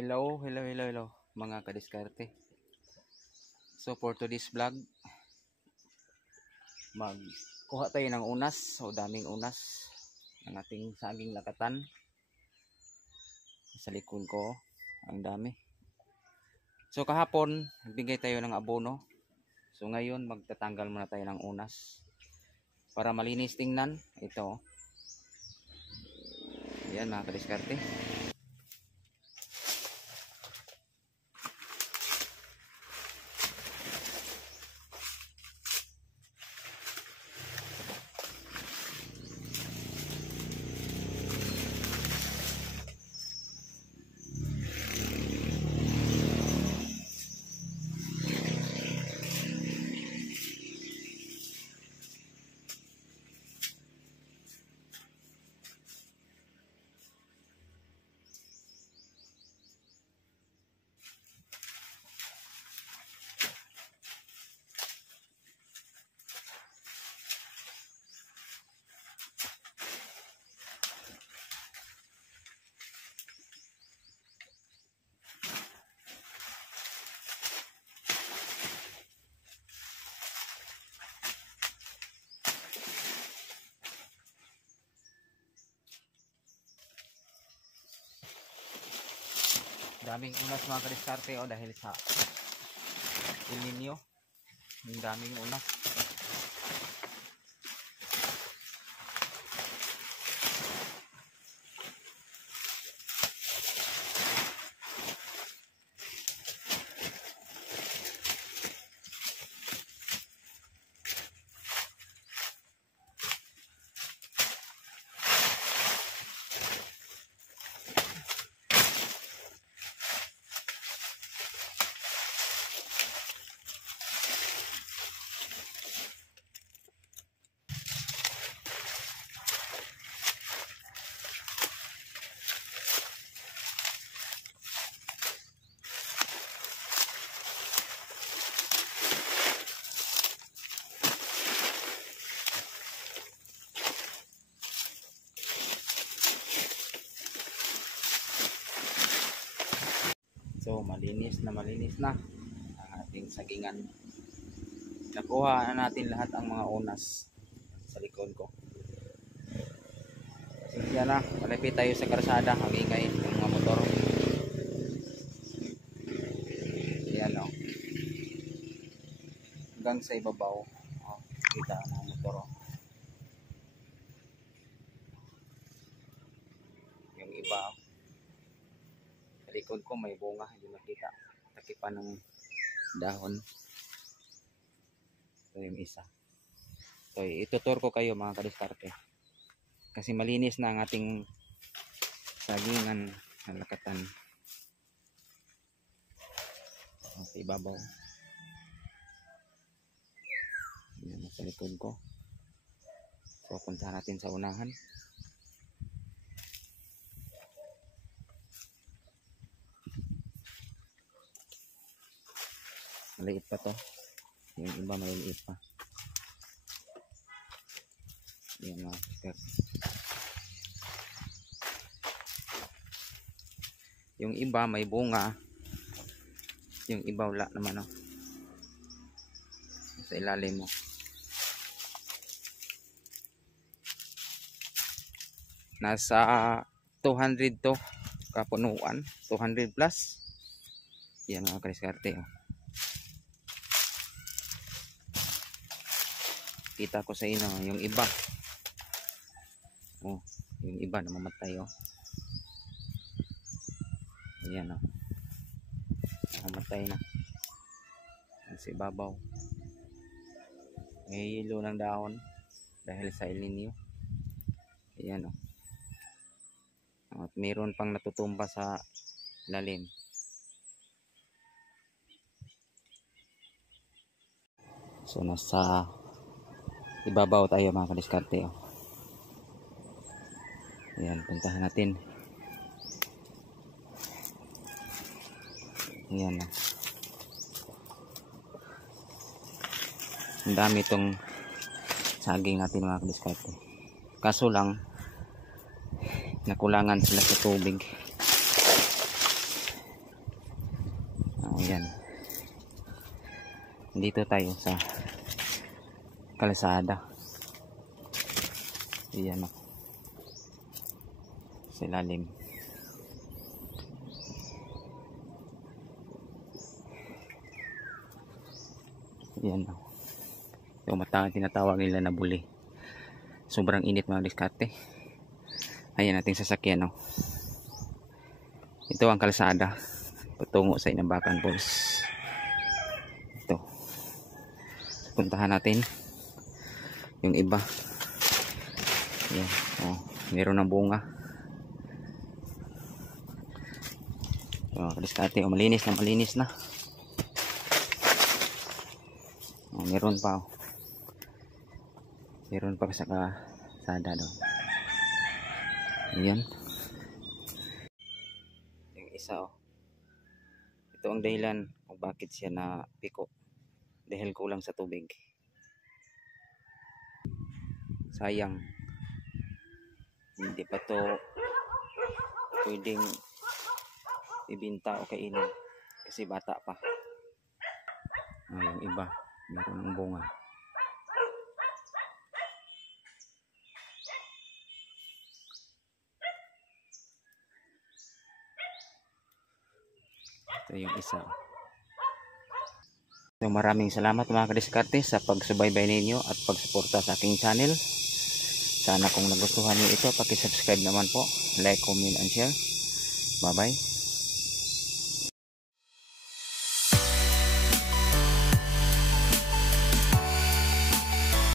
Hello mga kadiskarte. So for today's vlog, magkuha tayo ng unas o daming unas ng ating saging lakatan. Sa likod ko, ang dami. So kahapon, nagbigay tayo ng abono. So ngayon, magtatanggal muna tayo ng unas para malinis tingnan. Ito. Ayan mga kadiskarte. Daming unas mga kadiskarte dahil sa El Nino. Ang daming unas. So malinis na ang ating sagingan. Nakuha na natin lahat ang mga unas sa likod ko. Yan na, malapit tayo sa karsada. Ang ingay ng mga motor. Yan o. Hanggang sa ibabaw. Kita ang mga motor. Yung iba sa likod ko may bunga, hindi makita. Takipan ng dahon. Ito yung isa. So itutur ko kayo mga kadiskarte. Kasi malinis na ang ating sagingan ng lakatan. Sa ibabaw. Yan sa likod ko. So punta natin sa unahan. Maliit pa to. Yung iba maliit pa. Yan mga kadiskarte. Yung iba may bunga. Yung iba wala naman sa ilalim mo. Nasa 200 to kapunuan. 200 plus. Yan mga kadiskarte. Kita ko sa inyo yung iba. Yung iba namamatay. Ayan namamatay na. Sa ibabaw. May hilo ng dahon dahil sa El Nino. Ayan At mayroon pang natutumba sa lalim. So nasa ibabaw tayo mga kadiskarte. Ayan, puntahan natin. Ayan ang dami itong saging natin mga kadiskarte. Kaso lang nakulangan sila sa tubig. Yan. Dito tayo sa kalsada. Yan o. Sa ilalim. Yan o. Yung tinatawag nila na buli. Sobrang init mga diskarte. Ayan nating sasakyan o. Ito ang kalsada patungo sa Inambakan Falls. Ito. Puntahan natin yung iba. Yan. Oh, meron ng bunga. So, kadiskate, oh, malinis na. Oh, meron pa. Oh. Meron pa sa kasada doon. Ayan. Yung isa, oh. Ito ang dahilan kung bakit siya na piko. Dahil kulang sa tubig. Sayang. Hindi pa to pwedeng ibinta o kainin kasi bata pa. Yung iba meron ng bunga. Ito yung isa. So, maraming salamat mga kadiskarte sa pagsubaybay ninyo at pagsuporta sa aking channel. Sana kung nagustuhan niyo ito, paki-subscribe naman po, like, comment and share. Bye bye.